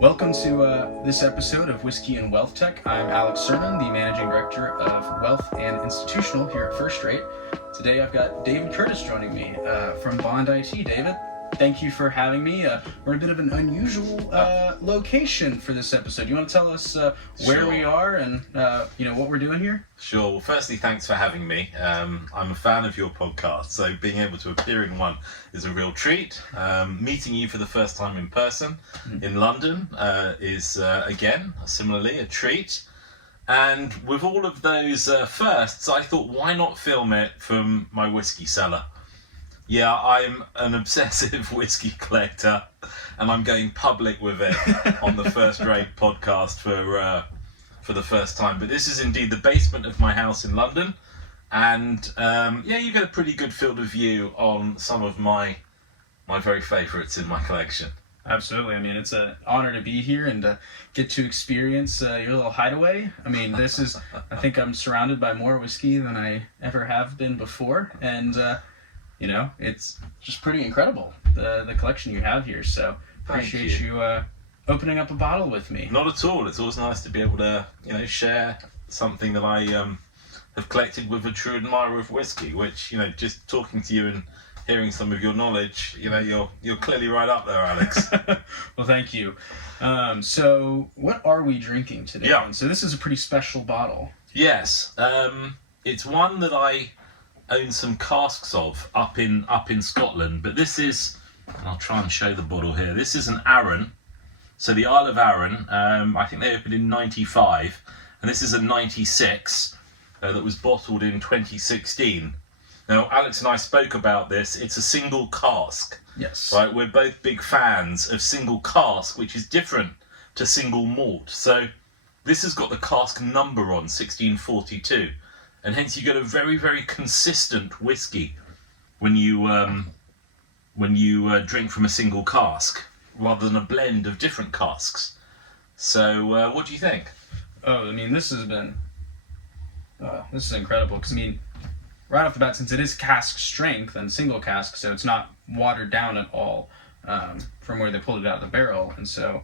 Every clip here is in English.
Welcome to this episode of Whiskey and WealthTech. I'm Alex Sermon, the Managing Director of Wealth and Institutional here at First Rate. Today I've got David Curtis joining me from bondIT. David, thank you for having me. We're in a bit of an unusual location for this episode. You want to tell us where Sure. we are and what we're doing here? Sure. Well, firstly, thanks for having me. I'm a fan of your podcast, so being able to appear in one is a real treat. Meeting you for the first time in person in London is, again, similarly, a treat. And with all of those firsts, I thought, why not film it from my whiskey cellar? Yeah, I'm an obsessive whiskey collector, and I'm going public with it on the First Rate podcast for the first time. But this is indeed the basement of my house in London, and you get a pretty good field of view on some of my very favourites in my collection. Absolutely. I mean, it's an honor to be here and to get to experience your little hideaway. I mean, I think I'm surrounded by more whiskey than I ever have been before, and it's just pretty incredible, the collection you have here. So appreciate you opening up a bottle with me. Not at all. It's always nice to be able to, share something that I have collected with a true admirer of whiskey, which, just talking to you and hearing some of your knowledge, you're clearly right up there, Alex. Well, thank you. So what are we drinking today? Yeah. So this is a pretty special bottle. Yes. It's one that I own some casks of up in Scotland, but this is, and I'll try and show the bottle here. This is an Arran. So the Isle of Arran, I think they opened in 95, and this is a 96 that was bottled in 2016. Now, Alex and I spoke about this. It's a single cask. Yes. Right, we're both big fans of single cask, which is different to single malt. So this has got the cask number on, 1642, and hence you get a very, very consistent whiskey when you drink from a single cask, rather than a blend of different casks. So, what do you think? Oh, I mean, this is incredible, because, I mean, right off the bat, since it is cask strength and single cask, so it's not watered down at all from where they pulled it out of the barrel, and so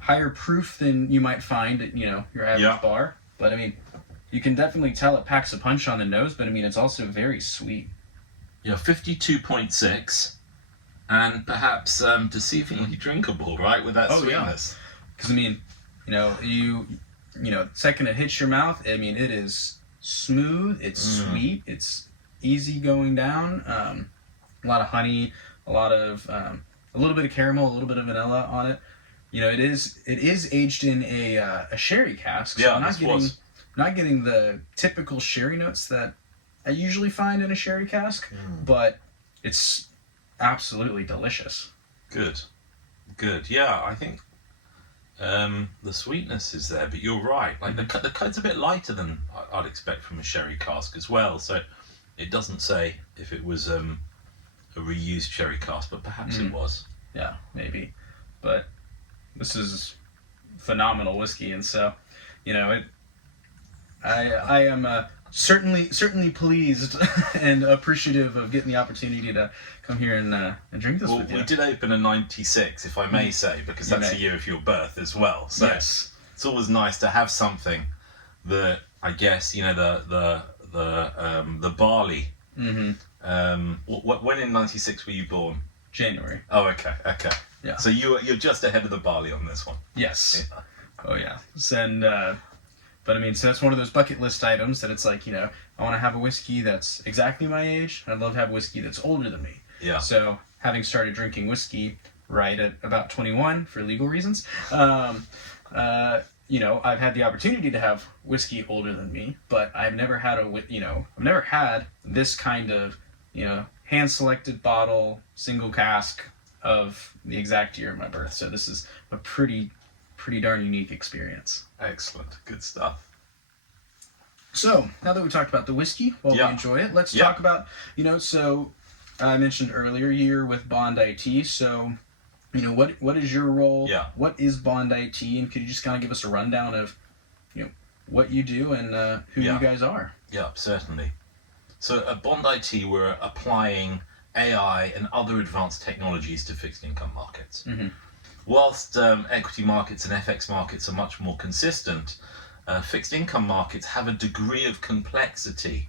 higher proof than you might find at, your average bar. But, I mean, you can definitely tell it packs a punch on the nose, but, I mean, it's also very sweet. Yeah, 52.6. And perhaps deceivingly drinkable, right, with that sweetness. Because, I mean, second it hits your mouth, I mean, it is smooth, it's sweet, it's easy going down, a lot of honey, a little bit of caramel, a little bit of vanilla on it. It is aged in a sherry cask, so I'm not getting the typical sherry notes that I usually find in a sherry cask, but it's absolutely delicious. Good. Yeah, I think the sweetness is there, but you're right. Like the code's a bit lighter than I'd expect from a sherry cask as well. So it doesn't say if it was a reused sherry cask, but perhaps it was. Yeah, maybe. But this is phenomenal whiskey, and so I am certainly pleased and appreciative of getting the opportunity to come here and drink this with you. We did open a 96, if I may say, because that's the year of your birth as well. So yes. It's always nice to have something that, I guess, the barley. When in 96 were you born? January. Oh, okay. Yeah. So you're just ahead of the barley on this one. Yes. Yeah. Oh yeah. And but I mean, so that's one of those bucket list items that it's like, I want to have a whiskey that's exactly my age. I'd love to have a whiskey that's older than me. Yeah. So having started drinking whiskey right at about 21 for legal reasons, I've had the opportunity to have whiskey older than me, but I've never had I've never had this kind of, hand-selected bottle, single cask of the exact year of my birth. So this is a pretty darn unique experience. Excellent. Good stuff. So, now that we talked about the whiskey, while we enjoy it, let's talk about, so I mentioned earlier you're with bondIT, so, what is your role? Yeah. What is bondIT? And could you just kind of give us a rundown of, what you do and who you guys are? Yeah, certainly. So at bondIT, we're applying AI and other advanced technologies to fixed income markets. whilst equity markets and FX markets are much more consistent, fixed income markets have a degree of complexity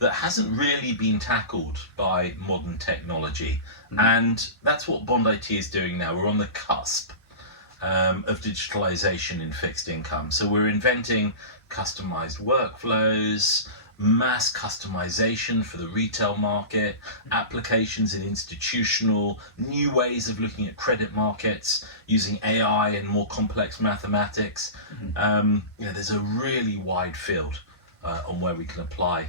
that hasn't really been tackled by modern technology. And that's what bondIT is doing now. We're on the cusp of digitalization in fixed income. So we're inventing customized workflows, mass customization for the retail market, applications in institutional, new ways of looking at credit markets using AI and more complex mathematics. There's a really wide field on where we can apply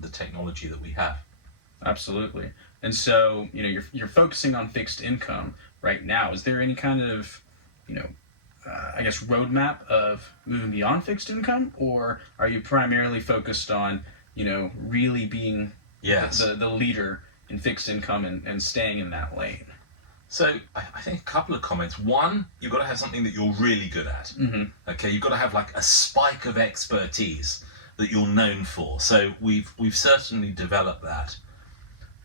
the technology that we have. Absolutely. And so, you're focusing on fixed income right now. Is there any kind of, I guess, roadmap of moving beyond fixed income, or are you primarily focused on, really being the leader in fixed income and staying in that lane? So I think a couple of comments. One, you've got to have something that you're really good at. Okay, you've got to have like a spike of expertise that you're known for. So we've certainly developed that.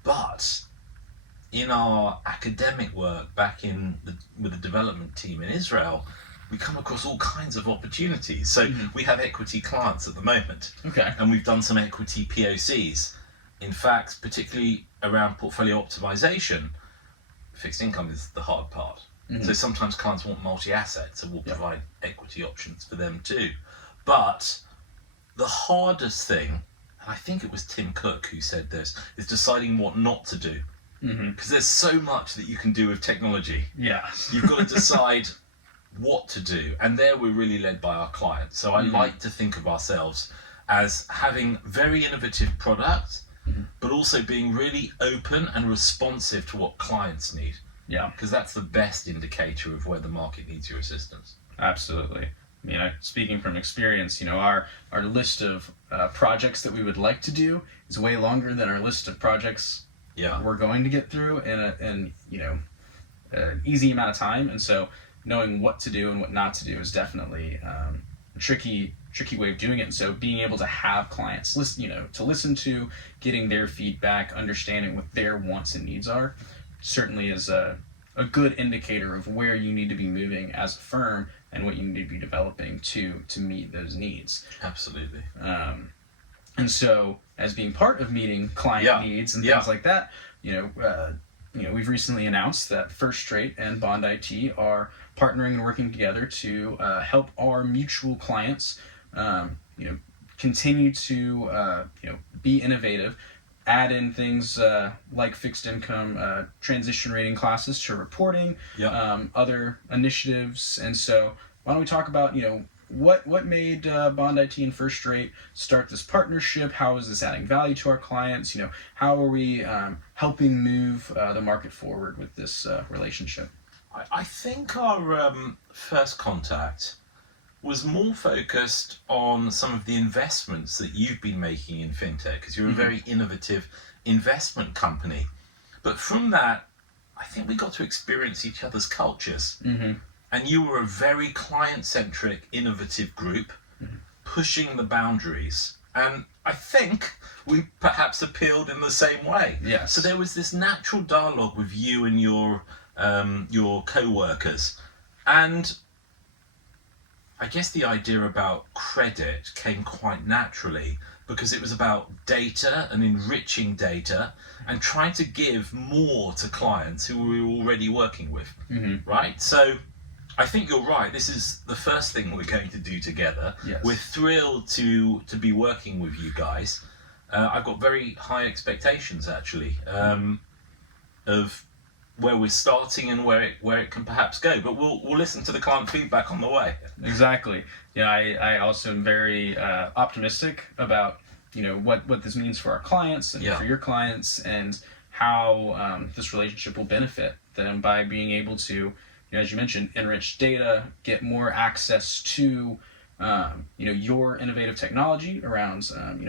But in our academic work back with the development team in Israel, we come across all kinds of opportunities. So we have equity clients at the moment. Okay. And we've done some equity POCs. In fact, particularly around portfolio optimization, fixed income is the hard part. So sometimes clients want multi-asset, so we'll provide equity options for them too. But the hardest thing, and I think it was Tim Cook who said this, is deciding what not to do. Because there's so much that you can do with technology. Yeah. You've got to decide what to do. And there we're really led by our clients. So I like to think of ourselves as having very innovative products, but also being really open and responsive to what clients need. Yeah. Because that's the best indicator of where the market needs your assistance. Absolutely. Speaking from experience, our list of projects that we would like to do is way longer than our list of projects we're going to get through in an easy amount of time. And so knowing what to do and what not to do is definitely a tricky way of doing it. And so being able to have clients listen to, getting their feedback, understanding what their wants and needs are, certainly is a good indicator of where you need to be moving as a firm and what you need to be developing to meet those needs. Absolutely. And so, as being part of meeting client needs and things like that, we've recently announced that First Straight and bondIT are partnering and working together to help our mutual clients, continue to be innovative, add in things like fixed income transition rating classes to reporting, other initiatives. And so, why don't we talk about what made bondIT and First Straight start this partnership? How is this adding value to our clients? How are we helping move the market forward with this relationship? I think our first contact was more focused on some of the investments that you've been making in fintech, because you're a very innovative investment company. But from that, I think we got to experience each other's cultures. And you were a very client-centric, innovative group, pushing the boundaries. And I think we perhaps appealed in the same way. Yes. So there was this natural dialogue with you and your co-workers. And I guess the idea about credit came quite naturally, because it was about data and enriching data and trying to give more to clients who we were already working with, right? So I think you're right. This is the first thing we're going to do together. Yes. We're thrilled to be working with you guys. I've got very high expectations, actually, of where we're starting and where it can perhaps go. But we'll listen to the client feedback on the way. Exactly. I also am very optimistic about what this means for our clients and for your clients, and how this relationship will benefit them by being able to, as you mentioned, enrich data, get more access to your innovative technology around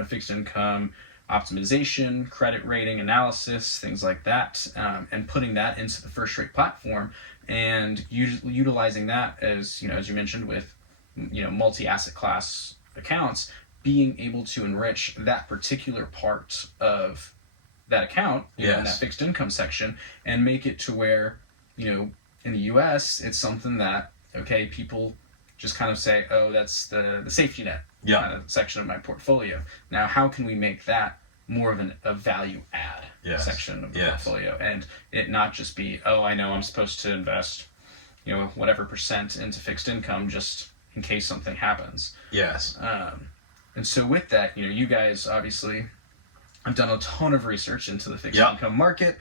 fixed income optimization, credit rating analysis, things like that, and putting that into the First Straight platform, and utilizing that as you mentioned with multi-asset class accounts, being able to enrich that particular part of that account in that fixed income section, and make it to where in the US, it's something that, okay, people just kind of say, oh, that's the safety net kind of section of my portfolio. Now, how can we make that more of a value add section of the portfolio, and it not just be, oh, I know I'm supposed to invest, whatever percent into fixed income just in case something happens. Yes. And so with that, you guys obviously have done a ton of research into the fixed income market.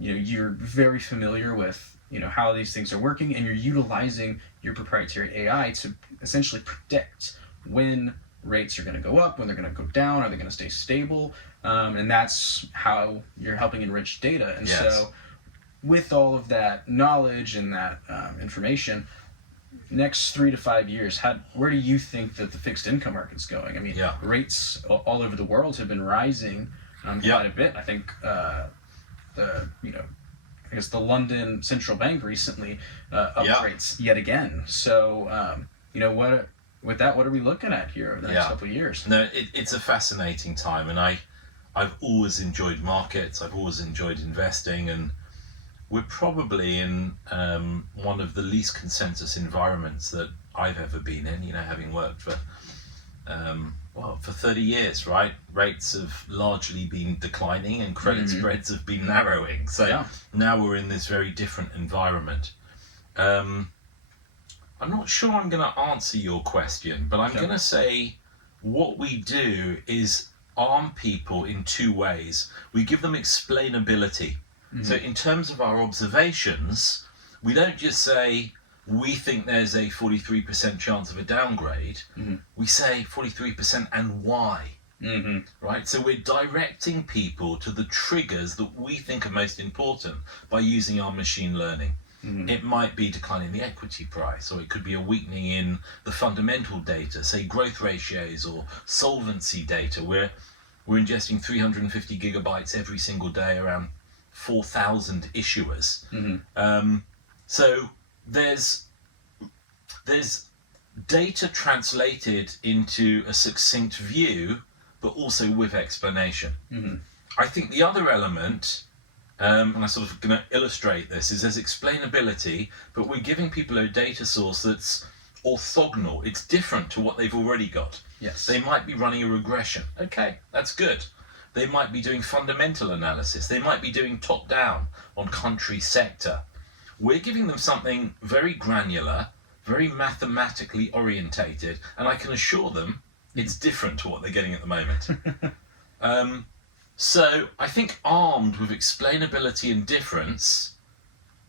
You're very familiar with how these things are working, and you're utilizing your proprietary AI to essentially predict when rates are going to go up, when they're going to go down, are they going to stay stable, and that's how you're helping enrich data. And so with all of that knowledge and that information, next 3 to 5 years, where do you think that the fixed income market's going? I mean, rates all over the world have been rising quite a bit. I think I guess the London Central Bank recently upped rates yet again. So, what are we looking at here over the next couple of years? No, it's a fascinating time, and I've always enjoyed markets. I've always enjoyed investing, and we're probably in one of the least consensus environments that I've ever been in. Having worked for 30 years, right? Rates have largely been declining and credit spreads have been narrowing. So now we're in this very different environment. I'm not sure I'm going to answer your question, but I'm going to say what we do is arm people in 2 ways. We give them explainability. So in terms of our observations, we don't just say, we think there's a 43% chance of a downgrade. We say 43% and why. Right? So we're directing people to the triggers that we think are most important by using our machine learning. It might be declining the equity price, or it could be a weakening in the fundamental data, say growth ratios or solvency data. We're ingesting 350 gigabytes every single day, around 4,000 issuers. So there's data translated into a succinct view, but also with explanation. I think the other element, and I'm sort of going to illustrate this, is there's explainability, but we're giving people a data source that's orthogonal. It's different to what they've already got. Yes. They might be running a regression. Okay, that's good. They might be doing fundamental analysis. They might be doing top-down on country sector. We're giving them something very granular, very mathematically orientated, and I can assure them it's different to what they're getting at the moment. So I think armed with explainability and difference,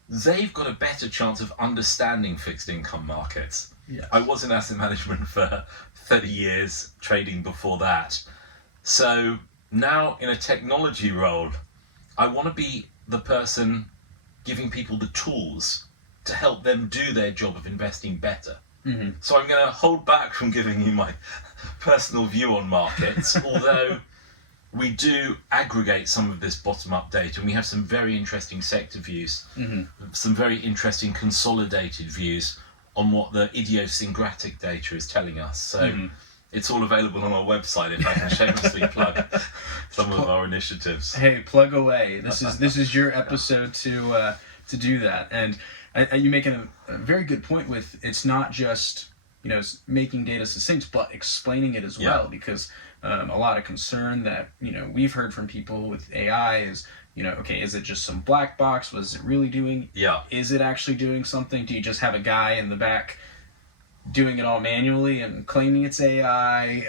they've got a better chance of understanding fixed income markets. Yes. I was in asset management for 30 years, trading before that. So now in a technology role, I want to be the person giving people the tools to help them do their job of investing better. So I'm going to hold back from giving you my personal view on markets, although we do aggregate some of this bottom-up data, and we have some very interesting sector views, some very interesting consolidated views on what the idiosyncratic data is telling us. So it's all available on our website, if I can shamelessly plug some of our initiatives. Hey, plug away. This is your episode to do that. And you make a very good point with, it's not just making data succinct, but explaining it as well, because a lot of concern that we've heard from people with AI is okay, is it just some black box? What is it really doing? Is it actually doing something? Do you just have a guy in the back doing it all manually and claiming it's AI?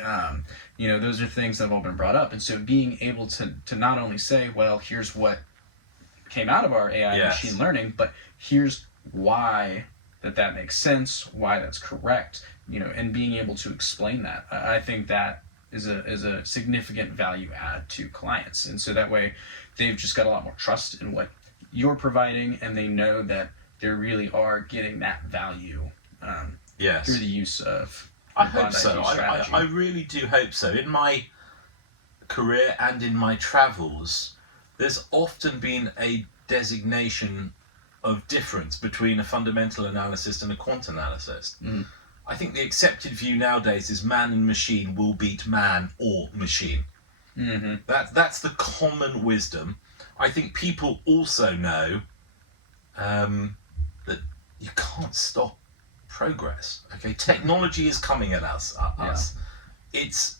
Those are things that have all been brought up. And so being able to not only say, well, here's what came out of our AI machine learning, but here's why that makes sense, why that's correct, and being able to explain that. I think that is a significant value add to clients. And so that way they've just got a lot more trust in what you're providing, and they know that they really are getting that value through the use of I hope so. strategy. I really do hope so. In my career and in my travels, there's often been a designation of difference between a fundamental analyst and a quant analyst. I think the accepted view nowadays is man and machine will beat man or machine. That's the common wisdom. I think people also know you can't stop progress. Okay, technology is coming at us. It's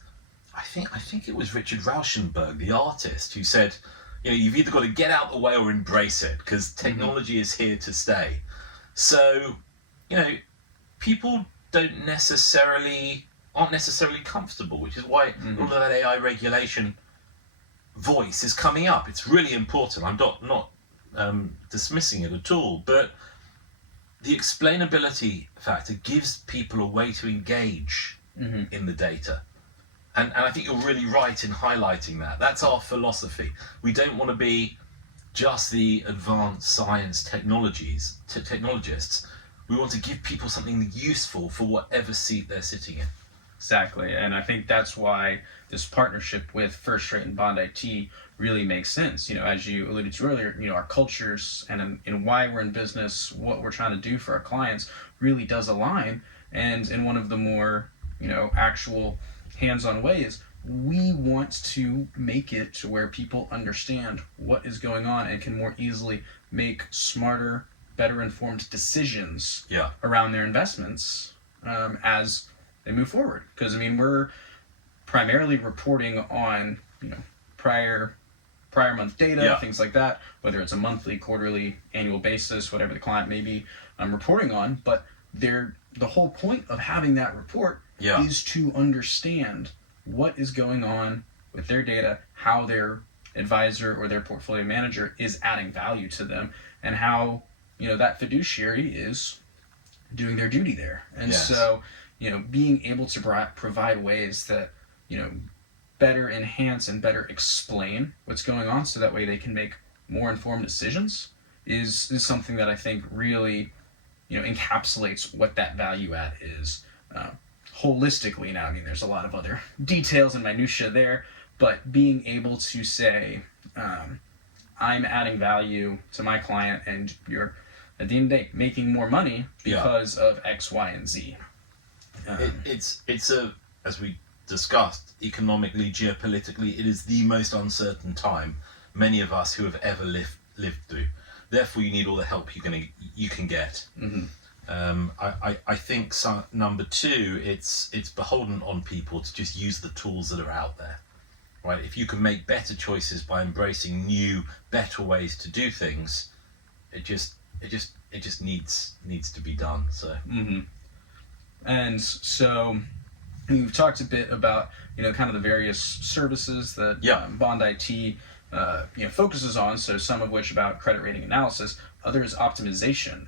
I think it was Richard Rauschenberg, the artist, who said, you've either got to get out the way or embrace it, because technology is here to stay. So, people aren't necessarily comfortable, which is why all of that AI regulation voice is coming up. It's really important. I'm not dismissing it at all, but the explainability factor gives people a way to engage in the data. And I think you're really right in highlighting that. That's our philosophy. We don't want to be just the advanced science technologists. We want to give people something useful for whatever seat they're sitting in. Exactly, and I think that's why this partnership with First Rate and bondIT really makes sense. As you alluded to earlier, our cultures and why we're in business, what we're trying to do for our clients really does align. And in one of the more, actual hands-on ways, we want to make it to where people understand what is going on and can more easily make smarter, better informed decisions around their investments as they move forward. Because we're primarily reporting on prior month data, things like that, whether it's a monthly, quarterly, annual basis, whatever the client may be reporting on. But the whole point of having that report is to understand what is going on with their data, how their advisor or their portfolio manager is adding value to them, and how that fiduciary is doing their duty there. And so being able to provide ways that better enhance and better explain what's going on, so that way they can make more informed decisions, is something that I think really encapsulates what that value add is holistically. Now, there's a lot of other details and minutia there, but being able to say, I'm adding value to my client, and you're, at the end of the day, making more money because of X, Y, and Z. It's as we discussed, economically, geopolitically, it is the most uncertain time many of us who have ever lived through. Therefore, you need all the help you can get. I think number two, it's beholden on people to just use the tools that are out there, right? If you can make better choices by embracing new, better ways to do things, it just needs to be done. So. And so we've talked a bit about kind of the various services that bondIT focuses on. So some of which about credit rating analysis, others optimization.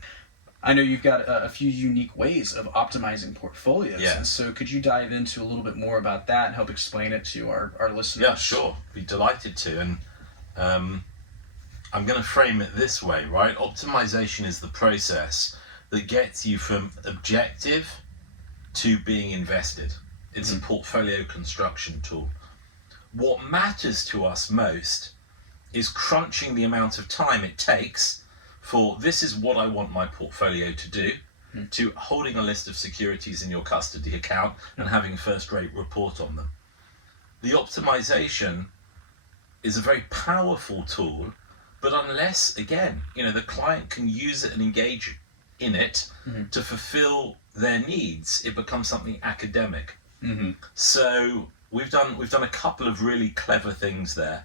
I know you've got a few unique ways of optimizing portfolios. And so could you dive into a little bit more about that and help explain it to our listeners? Yeah, sure. Be delighted to. And I'm going to frame it this way, right? Optimization is the process that gets you from objective to being invested. It's a portfolio construction tool. What matters to us most is crunching the amount of time it takes for this is what I want my portfolio to do, to holding a list of securities in your custody account and having first-rate report on them. The optimization is a very powerful tool, but unless, again, the client can use it and engage in it to fulfill their needs, it becomes something academic. So we've done a couple of really clever things there.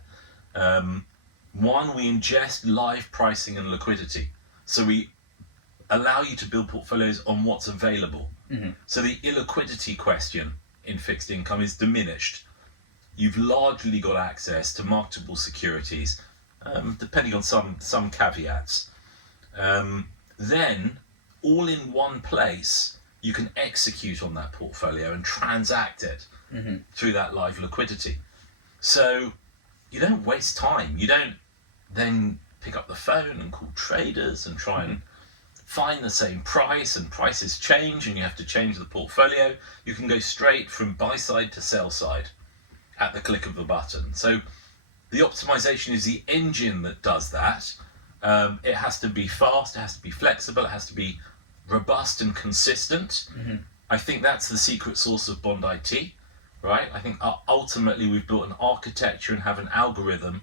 One, we ingest live pricing and liquidity. So we allow you to build portfolios on what's available. So the illiquidity question in fixed income is diminished. You've largely got access to marketable securities, depending on some caveats. Then, all in one place, you can execute on that portfolio and transact it through that live liquidity. So you don't waste time. You don't then pick up the phone and call traders and try and find the same price, and prices change and you have to change the portfolio. You can go straight from buy side to sell side at the click of a button. So the optimization is the engine that does that. It has to be fast, it has to be flexible, it has to be robust and consistent. I think that's the secret sauce of bondIT, right? I think ultimately we've built an architecture and have an algorithm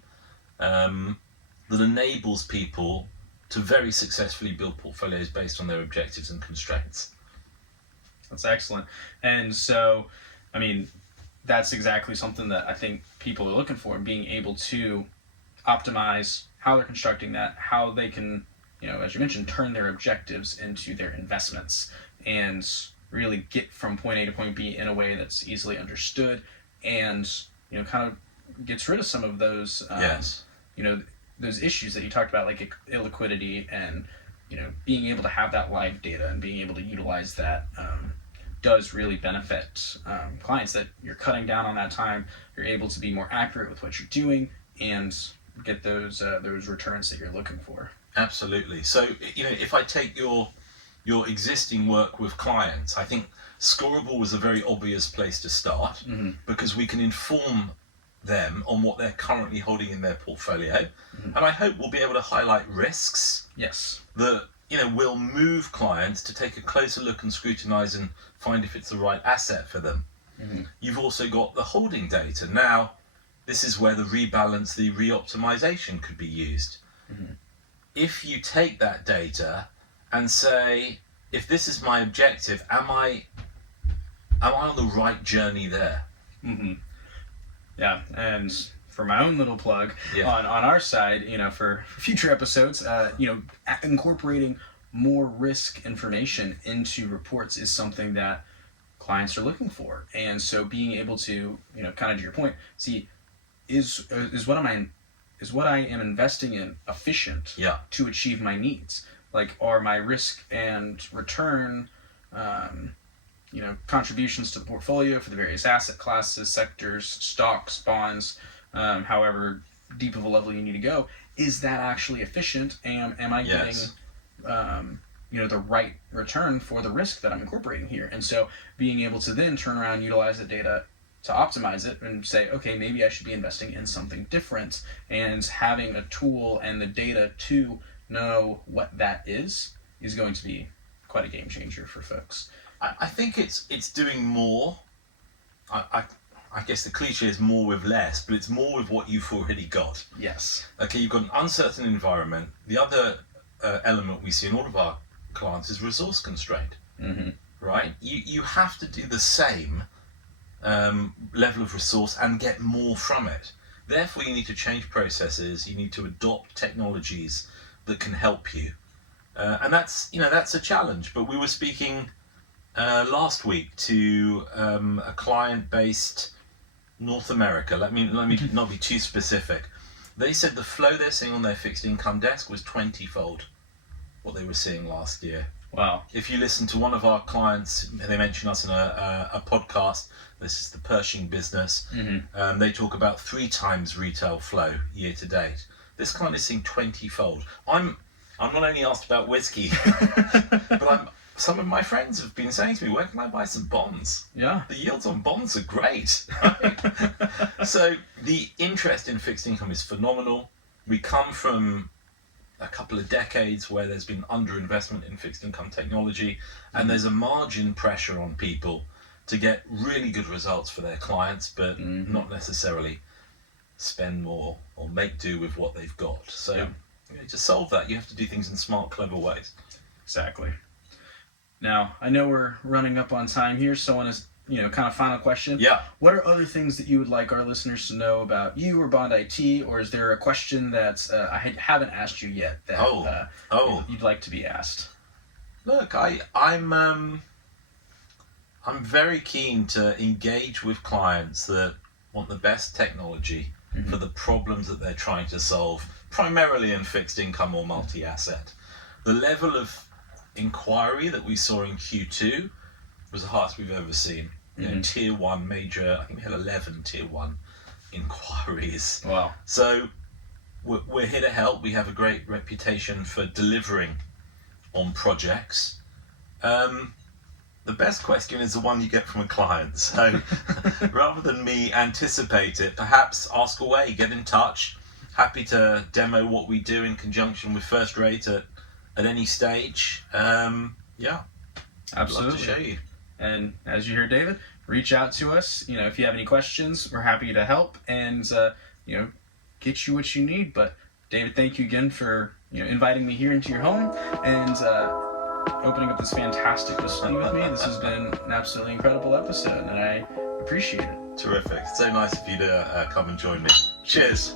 that enables people to very successfully build portfolios based on their objectives and constraints. That's excellent. And so, I mean, that's exactly something that I think people are looking for, being able to optimize how they're constructing that, how they can, as you mentioned, turn their objectives into their investments and really get from point A to point B in a way that's easily understood and, kind of gets rid of some of those, Yes. Those issues that you talked about, like illiquidity and, being able to have that live data and being able to utilize that does really benefit clients, that you're cutting down on that time, you're able to be more accurate with what you're doing and get those returns that you're looking for. Absolutely. So, if I take your existing work with clients, I think Scoreable was a very obvious place to start, because we can inform them on what they're currently holding in their portfolio, and I hope we'll be able to highlight risks. Yes. That will move clients to take a closer look and scrutinize and find if it's the right asset for them. You've also got the holding data. Now, this is where the rebalance, the re-optimization could be used. If you take that data and say, if this is my objective, am I on the right journey there? Yeah, and for my own little plug, on our side, for future episodes, incorporating more risk information into reports is something that clients are looking for. And so being able to, kind of to your point, see, is what I am investing in efficient to achieve my needs? Like, are my risk and return contributions to the portfolio for the various asset classes, sectors, stocks, bonds, however deep of a level you need to go, is that actually efficient? And am I getting the right return for the risk that I'm incorporating here? And so being able to then turn around, utilize the data to optimize it and say, okay, maybe I should be investing in something different, and having a tool and the data to know what that is going to be quite a game changer for folks. I think it's doing more. I guess the cliche is more with less, but it's more with what you've already got. Yes. Okay, you've got an uncertain environment. The other element we see in all of our clients is resource constraint. Right? You have to do the same level of resource and get more from it. Therefore, you need to change processes. You need to adopt technologies that can help you, and that's a challenge. But we were speaking last week to a client based North America. Let me not be too specific. They said the flow they're seeing on their fixed income desk was 20-fold what they were seeing last year. Wow. If you listen to one of our clients, they mention us in a podcast. This is the Pershing business. They talk about 3 times retail flow year to date. This client is seeing 20-fold. I'm not only asked about whiskey, but some of my friends have been saying to me, where can I buy some bonds? Yeah. The yields on bonds are great. So the interest in fixed income is phenomenal. We come from a couple of decades where there's been underinvestment in fixed income technology, and there's a margin pressure on people to get really good results for their clients, but not necessarily spend more or make do with what they've got. So to solve that, you have to do things in smart, clever ways. Exactly. Now, I know we're running up on time here, so I want to, kind of final question. Yeah. What are other things that you would like our listeners to know about you or bondIT, or is there a question that I haven't asked you yet that you'd like to be asked? Look, I'm very keen to engage with clients that want the best technology for the problems that they're trying to solve, primarily in fixed income or multi-asset. The level of inquiry that we saw in Q2 was the highest we've ever seen. Tier 1 major, I think we had 11 tier 1 inquiries. Wow. So we're here to help. We have a great reputation for delivering on projects. The best question is the one you get from a client. So rather than me anticipate it, perhaps ask away, get in touch. Happy to demo what we do in conjunction with First Rate at any stage. Absolutely. I'd love to show you. And as you hear, David, reach out to us. If you have any questions, we're happy to help and get you what you need. But David, thank you again for inviting me here into your home and opening up this fantastic whiskey with me. This has been an absolutely incredible episode, and I appreciate it. Terrific. So nice of you to come and join me. Cheers.